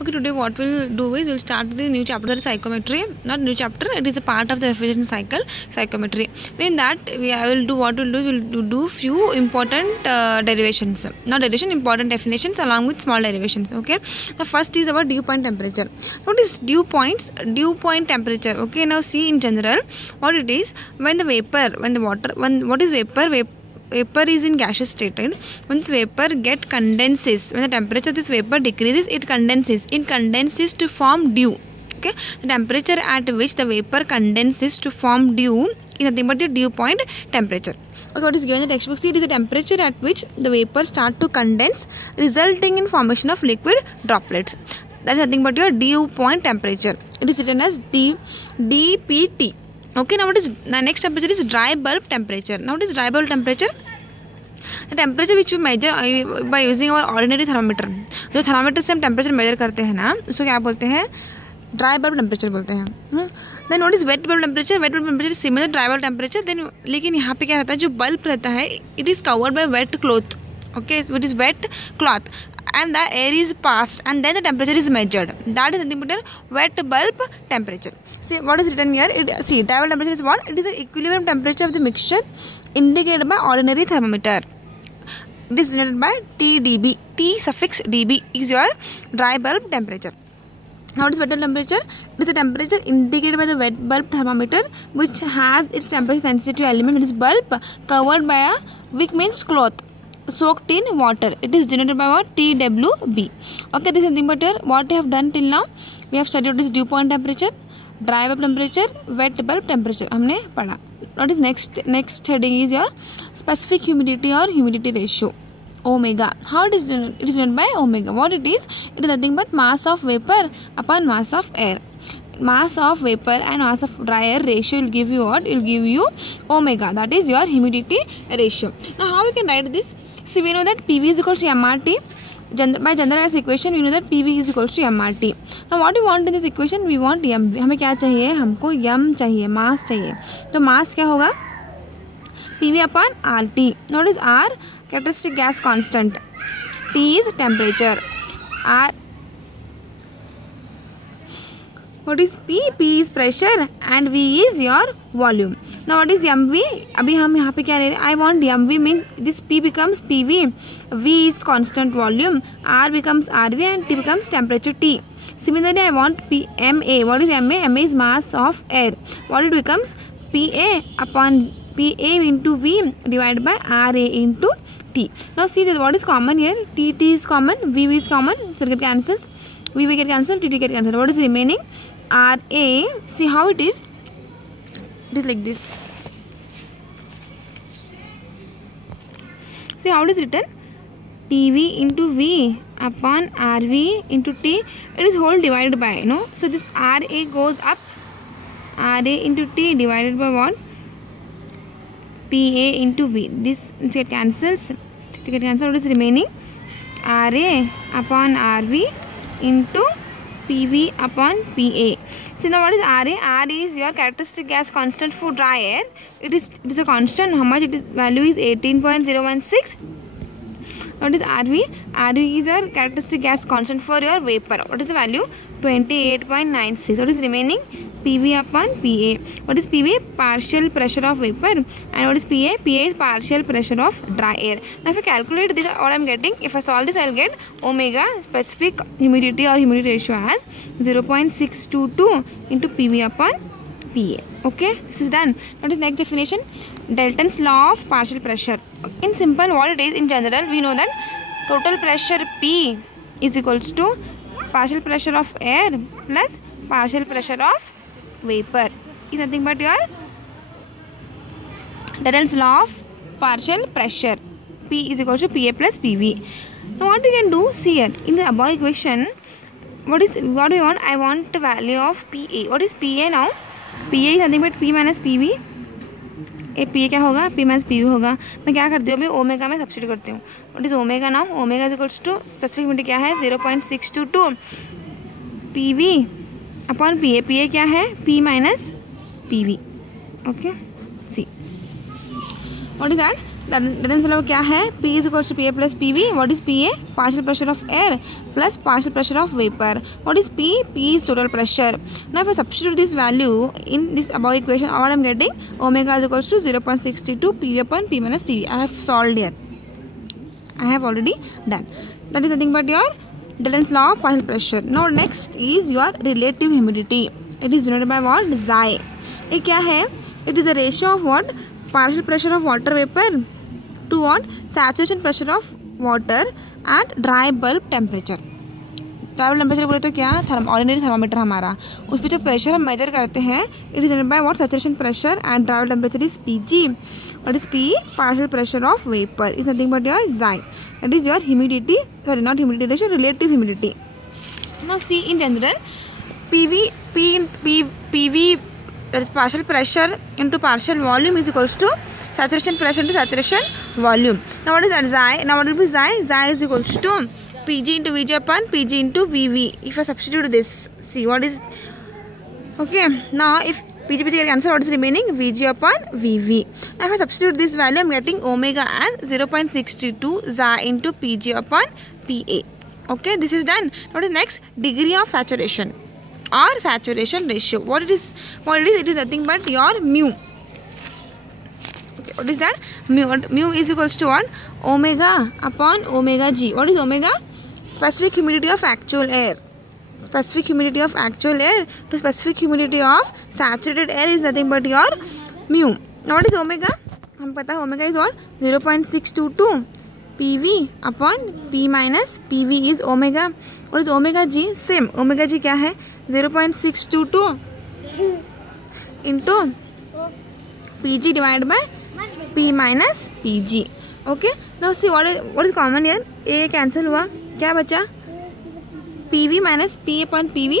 Okay, today what we'll do is we'll start with the new chapter, psychometry. Not new chapter, it is a part of the efficiency cycle, psychometry. In that I will do what we'll do few important derivations, not derivation, important definitions along with small derivations. Okay, the first is about dew point temperature. What is dew point temperature? Okay, now see in general what it is. When the vapor, when the water, what is vapor? Vapor is in gaseous state, right? When this vapor condenses, when the temperature of this vapor decreases, it condenses to form dew. Okay, the temperature at which the vapor condenses to form dew is nothing but the dew point temperature. Okay, what is given in the textbook? See, it is the temperature at which the vapor start to condense, resulting in formation of liquid droplets. That is nothing but your dew point temperature. It is written as dPT. Okay, now what is the next temperature is dry bulb temperature. Now what is dry bulb temperature? The temperature which we measure by using our ordinary thermometer. जो thermometer से हम temperature measure करते हैं ना, उसको क्या बोलते हैं? Dry bulb temperature बोलते हैं. Then what is wet bulb temperature? Wet bulb temperature is similar to dry bulb temperature. Then लेकिन यहाँ पे क्या रहता है? जो bulb रहता है, it is covered by wet cloth. Okay, it is wet cloth. And the air is passed and then the temperature is measured. That is nothing but wet bulb temperature. See what is written here. See, dry bulb temperature is what? It is the equilibrium temperature of the mixture indicated by ordinary thermometer. It is denoted by TdB. T suffix dB is your dry bulb temperature. Now what is wet bulb temperature? It is the temperature indicated by the wet bulb thermometer, which has its temperature sensitive element, it is bulb, covered by a wick, means cloth, soaked in water. It is denoted by what? TWB. Okay, this is nothing but here what we have done till now. We have studied what is dew point temperature, dry bulb temperature, wet bulb temperature. हमने पढ़ा. What is next heading is your specific humidity or humidity ratio, omega. How it is denoted? It is denoted by omega. What it is? It is nothing but mass of vapor upon mass of air. Mass of vapor and mass of dry air ratio will give you what? It will give you omega. That is your humidity ratio. Now how we can write this? See, we know that PV is equal to MRT. By generalized equation, we know that PV is equal to MRT. Now, what we want in this equation? We want M. हमें क्या चाहिए? हमको M चाहिए, mass चाहिए. तो mass क्या होगा? PV upon RT. Now, what is R? Characteristic gas constant. T is temperature. R. What is P? P is pressure and V is your volume. Now what is MV? अभी हम यहाँ पे क्या ले रहे हैं? I want MV means this P becomes PV, V is constant volume, R becomes RV and T becomes temperature T. Similarly, I want MA. What is MA? MA is mass of air. What it becomes? PA upon PA into V divided by RA into T. Now see that what is common here? TT is common, VV is common, so it cancels. VV get cancelled, TT get cancelled. What is remaining? RA. See how it is? It is like this. See how it is written? PV into V upon RV into T. It is whole divided by, no? So this RA goes up. RA into T divided by what? PA into V. This get cancels. What is remaining? RA upon RV into PV upon PA. So now what is RA? RA is your characteristic gas constant for dry air. It is a constant. How much it is? Value is 18.016. What is RV? RV is your characteristic gas constant for your vapor. What is the value? 28.96. What is remaining? PV upon PA. What is PV? Partial pressure of vapor. And what is PA? PA is partial pressure of dry air. Now if I calculate this, what I am getting, if I solve this, I will get omega, specific humidity or humidity ratio as 0.622 into PV upon PA. Okay, this is done. What is next definition? Dalton's law of partial pressure. In simple, what it is in general, we know that total pressure P is equals to partial pressure of air plus partial pressure of vapor. Is nothing but your Dalton's law of partial pressure. P is equal to PA plus PV. Now what we can do? See here in the above equation, what do you want? I want the value of PA. What is PA now? PA is nothing but P minus PV. A P क्या होगा? P minus PV होगा. मैं क्या करती हूँ अभी? Omega में substitute करती हूँ. What is omega now? Omega is equals to specific humidity क्या है? 0.622 PV अपॉन PA. PA क्या है? P minus PV. Okay, see what is that? Reductance law क्या है? P is equals to PA plus PV. What is PA? Partial pressure of air plus partial pressure of vapor. What is P? P is total pressure. Now if I substitute this value in this above equation, what I am getting? Omega is equals to 0.62 PV upon P minus PV. I have solved here. I have already done. That is nothing but your Dalton's law of partial pressure. Now next is your relative humidity. It is denoted by what? Xi. ये क्या है? It is the ratio of what? Partial pressure of water vapor to what? Saturation pressure of water at dry bulb temperature. Dry bulb temperature बोले तो क्या? Ordinary thermometer हमारा, उस पर जो प्रेशर हम मेजर करते हैं, it is denoted by what? Saturation pressure and dry bulb temperature is Pg. What is P? Partial pressure of vapour is nothing but your Xi. That is your humidity, sorry not humidity ratio, relative humidity. Now see in general PV that is partial pressure into partial volume is equals to saturation pressure into saturation volume. Now what is that? Xi. Now what will be Xi? Xi is equals to Pg into Vg upon Pg into Vv. If I substitute this, see what is, okay, now if Pg get cancel, what is remaining? Vg upon Vv. Now if I substitute this value, I am getting omega as 0.62 Xi into Pg upon Pa. Okay, this is done. Now what is next? Degree of saturation or saturation ratio. What it is? It is nothing but your mu. Okay, what is that? Mu is equals to what? Omega upon omega g. What is omega? Specific humidity of actual air. Specific humidity of actual air to specific humidity of saturated air is nothing but your mu. Now what is omega? हम पता है omega is what? 0.622 PV upon P minus PV is omega. What is omega g? Same. Omega g क्या है? 0.622 into Pg divided by P minus Pg. Okay. Now see what is common here? A cancel हुआ, क्या बचा? PV minus P upon PV,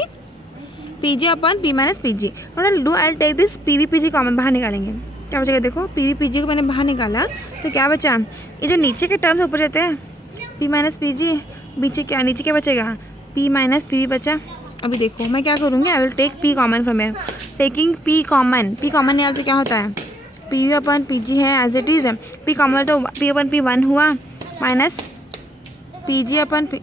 Pg upon P minus Pg. What I'll do? I'll take this PV Pg common बाहर निकालेंगे. क्या बचेगा? देखो PV Pg को मैंने बाहर निकाला तो क्या बचा? ये जो नीचे के टर्म्स ऊपर जाते हैं, P minus Pg, नीचे क्या बचेगा? P minus PV बचा. अभी देखो मैं क्या करूँगी? I will take P common from here. Taking P common निकाल तो क्या होता है? PV अपन Pg है as it is. P common तो P अपन P 1 हुआ माइनस Pg अपन P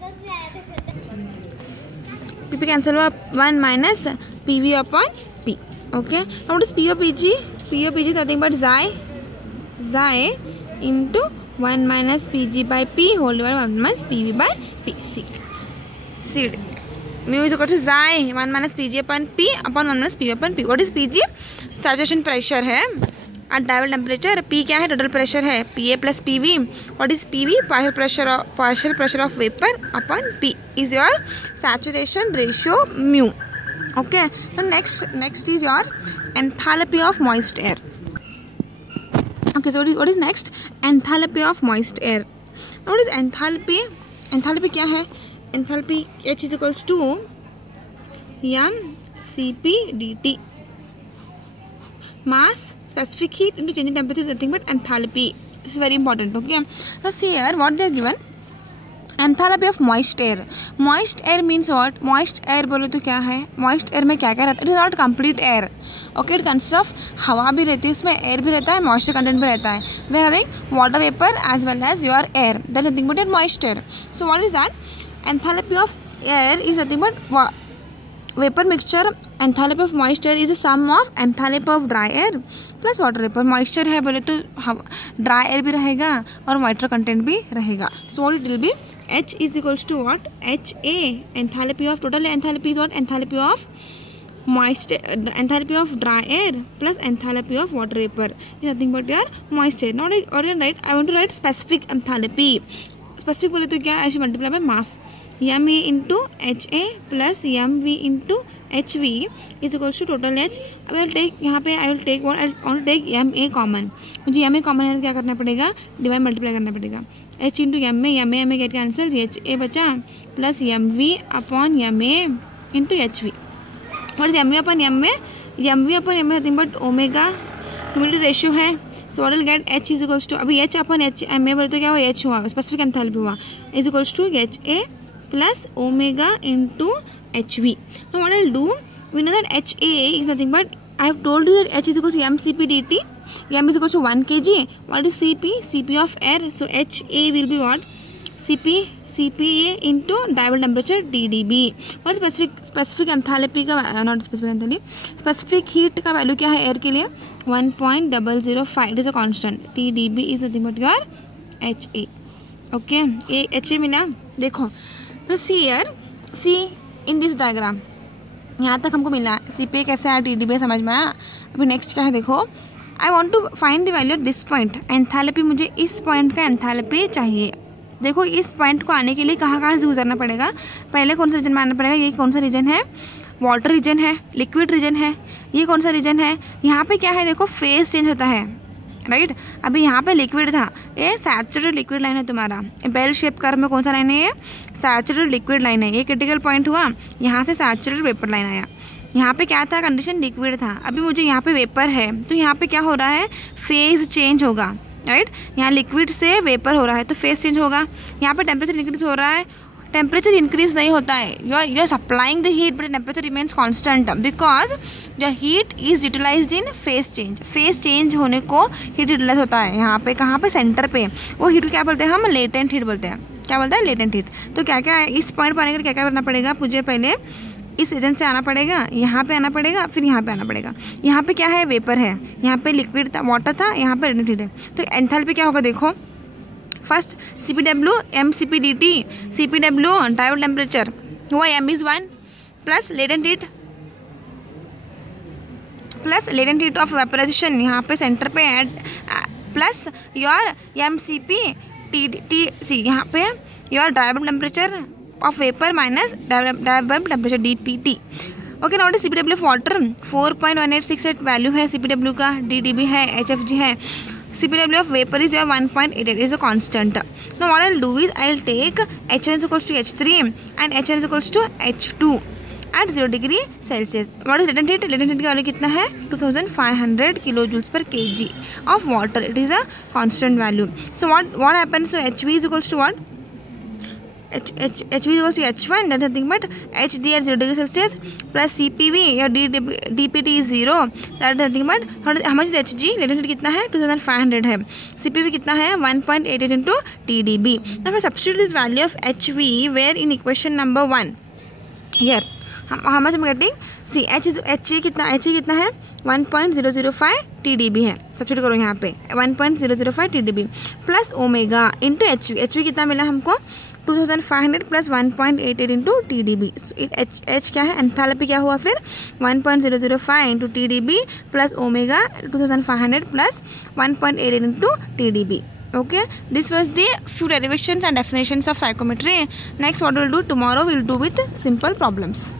कैंसिल हुआ 1 माइनस PV अपन P. Okay. Now what is P of Pg? P of Pg is nothing but Xi into 1 minus Pg by P whole divided by 1 minus PV by P. See. Mu is equal to Xi 1 minus Pg upon P upon 1 minus PV upon P. What is Pg? Saturation pressure है. At dry bulb temperature, P क्या है? Total pressure है. Pa plus PV. What is PV? Partial pressure of vapor upon P is your saturation ratio mu. Okay. Now next is your enthalpy of moist air. Okay. So what is next? Enthalpy of moist air. Now what is enthalpy? Enthalpy क्या है? Enthalpy H is equals to mCp dt. Mass, specific heat into change in temperature is nothing but enthalpy. This is very important. Okay. Now see here what they are given. Enthalpy of moist air. Moist air means what? Moist air बोलो तो क्या है? Moist air में क्या क्या रहता है? It is not complete air. Okay, it consists of हवा भी रहती है, उसमें air भी रहता है, moisture content भी रहता है. We are having water vapor as well as your air. That is nothing but your moist air. So what is that? Enthalpy of air is nothing but vapor mixture. Enthalpy of moist air is a sum of enthalpy of dry air plus water vapor. Moisture है बोले तो dry air भी रहेगा और water content भी रहेगा. So what it will be? H is equals to what? HA. Enthalpy of total enthalpy is what? Enthalpy of moist, enthalpy of dry air plus enthalpy of water vapor is nothing but your moist air. Now I want to write specific enthalpy. Specific बोले तो क्या? I should multiply by mass. MA into HA plus MV into HV is equals to total H. अब I will take यहाँ पे I will take what? I will take MA common. मुझे MA common है क्या करना पड़ेगा? Divide multiply करना पड़ेगा. H into MA get cancel, HA बचा plus MV upon MA into HV. What is MV upon MA? MV upon MA nothing but omega humidity ratio है. So what will get? H is equals to अभी H upon H MA बोले तो क्या हुआ? H हुआ, specific enthalpy हुआ, is equals to HA plus omega into HV. Now what I'll do? We know that HA is nothing but I have told you that H is equal to mCp dt. m is equals to 1 kg. What is Cp? Cp of air. So HA will be what? Cpa into diversion temperature TdB. What is specific enthalpy का, not specific enthalpy, specific heat का value क्या है air के लिए? 1.005. It is a constant. TdB is nothing but your HA. Okay, ये HA मिला. देखो तो see here, see in this diagram, यहाँ तक हमको मिला Cpa कैसे आया, TdB समझ में आया. अभी नेक्स्ट क्या है देखो, I want to find the value at this point. Enthalpy, मुझे इस पॉइंट का एंथैल्पी चाहिए. देखो इस पॉइंट को आने के लिए कहाँ से गुजरना पड़ेगा? पहले कौन सा रीजन में आना पड़ेगा? ये कौन सा रीजन है? वाटर रीजन है, लिक्विड रीजन है. ये कौन सा रीजन है? यहाँ पे क्या है देखो, फेज चेंज होता है, राइट. अभी यहाँ पे लिक्विड था, ये सैचुरेटेड लिक्विड लाइन है तुम्हारा. बेल शेप कर्व में कौन सा लाइन है? ये सैचुरेटेड लिक्विड लाइन है. ये क्रिटिकल पॉइंट हुआ, यहाँ से सैचुरेटेड वेपर लाइन आया. यहाँ पे क्या था? कंडीशन लिक्विड था. अभी मुझे यहाँ पे वेपर है, तो यहाँ पे क्या हो रहा है? फेज चेंज होगा, राइट. यहाँ लिक्विड से वेपर हो रहा है तो फेज चेंज होगा. यहाँ पे टेम्परेचर इंक्रीज हो रहा है, टेम्परेचर इंक्रीज नहीं होता है. You are supplying the heat but temperature remains constant because the heat is utilised in phase change. Phase change होने को हीट यूटिलाइज होता है यहाँ पे. कहाँ पे? सेंटर पे. वो हीट क्या बोलते हैं हम? लेटेंट हीट बोलते हैं. क्या बोलते हैं? Latent heat. तो क्या क्या है इस पॉइंट पर आने के लिए? क्या क्या करना पड़ेगा? मुझे पहले इस रीजन से आना पड़ेगा, यहाँ पे आना पड़ेगा, फिर यहाँ पे आना पड़ेगा. यहाँ पे क्या है? वेपर है. यहाँ पे लिक्विड था, वाटर था, यहाँ पे लेटेंट हीट है. तो एंथैल्पी क्या होगा देखो, first CpW mCpDT. CpW diode temperature हुआ, m is 1 plus latent heat of vaporisation यहाँ पे सेंटर पे ऐड प्लस योर mCpTC यहाँ पे your diode temperature of vapor minus diabatic temperature dPT. Okay, now CpW of water 4.1868 value है CpW का, DdB है, HFG है. CpW of vapor is your 1.88 is a constant. Now what I'll do is I'll take H1 is equals to H3 and H1 is equals to H2 at 0 degree Celsius. What is latent heat? Latent heat का value कितना है? 2500 kilojoules per kg of water. It is a constant value. So what happens? So HV is equals to what? HV equals to H1, that is nothing but HD at 0 degree Celsius plus CPV, your DPT is 0, that is nothing but how much is HG? latent heat कितना है? 2500 है. CPV कितना है? 1.88 into TdB. Now substitute this value of HV where in equation number 1 here. how much I'm getting? See HA कितना है? 1.005 TdB है. Substitute करो यहाँ पे 1.005 TdB plus omega into HV कितना मिला हमको? 2500 प्लस 1.88 इंटू TdB. H क्या है? एंथैल्पी क्या हुआ फिर? 1.005 into TdB plus omega 2500 plus 1.88 into TdB. Okay, this was the few derivations and definitions of psychometry. Next what we'll do tomorrow, we'll do with simple problems.